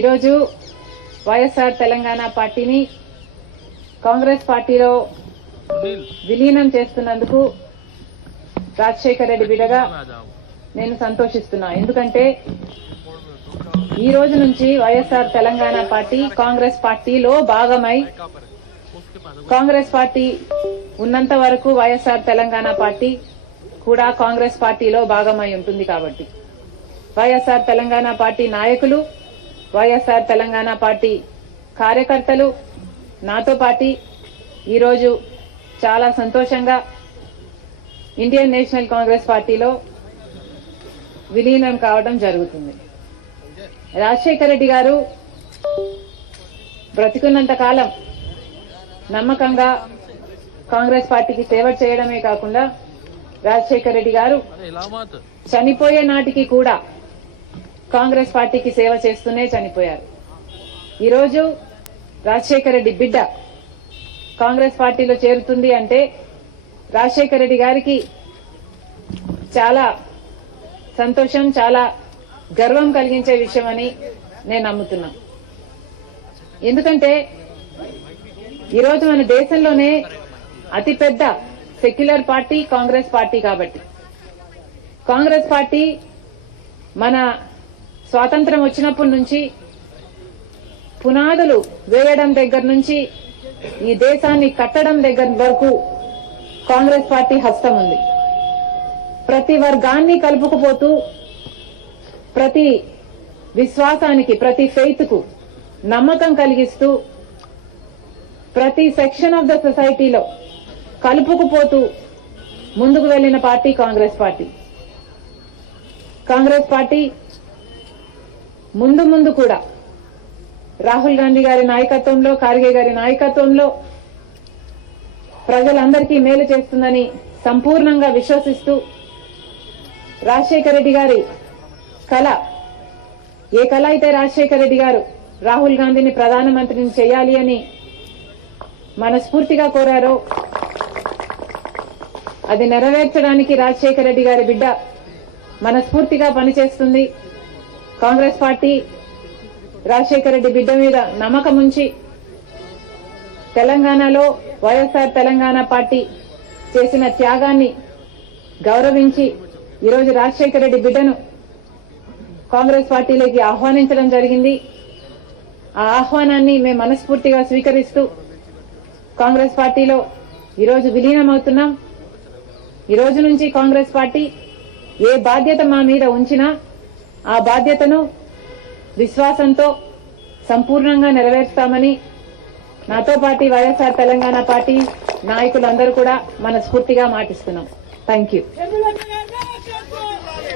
ఈరోజు వైఎస్ఆర్ తెలంగాణ పార్టీని కాంగ్రెస్ పార్టీలో విలీనం చేస్తున్నందుకు రాజశేఖర్ రెడ్డి బిడ్డగా నేను సంతోషిస్తున్నా. ఎందుకంటే ఈ రోజు నుంచి వైఎస్ఆర్ తెలంగాణ పార్టీ కాంగ్రెస్ పార్టీలో భాగమై కాంగ్రెస్ పార్టీ ఉన్నంత వరకు వైఎస్ఆర్ తెలంగాణ పార్టీ కూడా కాంగ్రెస్ పార్టీలో భాగమై ఉంటుంది. కాబట్టి వైఎస్ఆర్ తెలంగాణ పార్టీ నాయకులు, వైఎస్ఆర్ తెలంగాణ పార్టీ కార్యకర్తలు నాతో పాటు ఈరోజు చాలా సంతోషంగా ఇండియన్ నేషనల్ కాంగ్రెస్ పార్టీలో విలీనం కావడం జరుగుతుంది. రాజశేఖర రెడ్డి గారు బ్రతికున్నంత కాలం నమ్మకంగా కాంగ్రెస్ పార్టీకి సేవ చేయడమే కాకుండా రాజశేఖర రెడ్డి గారు చనిపోయే నాటికి కూడా కాంగ్రెస్ పార్టీకి సేవ చేస్తూనే చనిపోయారు. ఈరోజు రాజశేఖర రెడ్డి బిడ్డ కాంగ్రెస్ పార్టీలో చేరుతుంది అంటే రాజశేఖర రెడ్డి గారికి చాలా సంతోషం, చాలా గర్వం కలిగించే విషయం అని నేను నమ్ముతున్నా. ఎందుకంటే ఈరోజు మన దేశంలోనే అతిపెద్ద సెక్యులర్ పార్టీ కాంగ్రెస్ పార్టీ. కాబట్టి కాంగ్రెస్ పార్టీ మన స్వాతంత్రం వచ్చినప్పటి నుంచి పునాదులు వేయడం దగ్గర నుంచి ఈ దేశాన్ని కట్టడం దగ్గర వరకు కాంగ్రెస్ పార్టీ హస్తం ఉంది. ప్రతి వర్గాన్ని కలుపుకుపోతూ, ప్రతి విశ్వాసానికి, ప్రతి ఫెయిత్ కు నమ్మకం కలిగిస్తూ, ప్రతి సెక్షన్ ఆఫ్ ద సొసైటీలో కలుపుకుపోతూ ముందుకు వెళ్లిన party Congress party. Congress party ముందు కూడా రాహుల్ గాంధీ గారి నాయకత్వంలో, ఖార్గే గారి నాయకత్వంలో ప్రజలందరికీ మేలు చేస్తుందని సంపూర్ణంగా విశ్వసిస్తూ, రాజశేఖర రెడ్డి గారి కళ, ఏ కళ అయితే రాజశేఖర రెడ్డి గారు రాహుల్ గాంధీని ప్రధానమంత్రిని చేయాలి అని మనస్ఫూర్తిగా కోరారో అది నెరవేర్చడానికి రాజశేఖర రెడ్డి గారి బిడ్డ మనస్ఫూర్తిగా పనిచేస్తుంది. కాంగ్రెస్ పార్టీ రాజశేఖర రెడ్డి బిడ్డ మీద నమ్మకం ఉంచి తెలంగాణలో వైఎస్ఆర్ తెలంగాణ పార్టీ చేసిన త్యాగాన్ని గౌరవించి ఈరోజు రాజశేఖర రెడ్డి బిడ్డను కాంగ్రెస్ పార్టీలోకి ఆహ్వానించడం జరిగింది. ఆ ఆహ్వానాన్ని మేము మనస్ఫూర్తిగా స్వీకరిస్తూ కాంగ్రెస్ పార్టీలో ఈరోజు విలీనమవుతున్నాం. ఈ రోజు నుంచి కాంగ్రెస్ పార్టీ ఏ బాధ్యత మా మీద ఉంచినా ఆ బాధ్యతను విశ్వాసంతో సంపూర్ణంగా నెరవేర్స్తామని నాతో పాటు వైఎస్ఆర్ తెలంగాణ పార్టీ నాయకులందరూ కూడా మనస్ఫూర్తిగా మాటిస్తున్నాం. Thank you.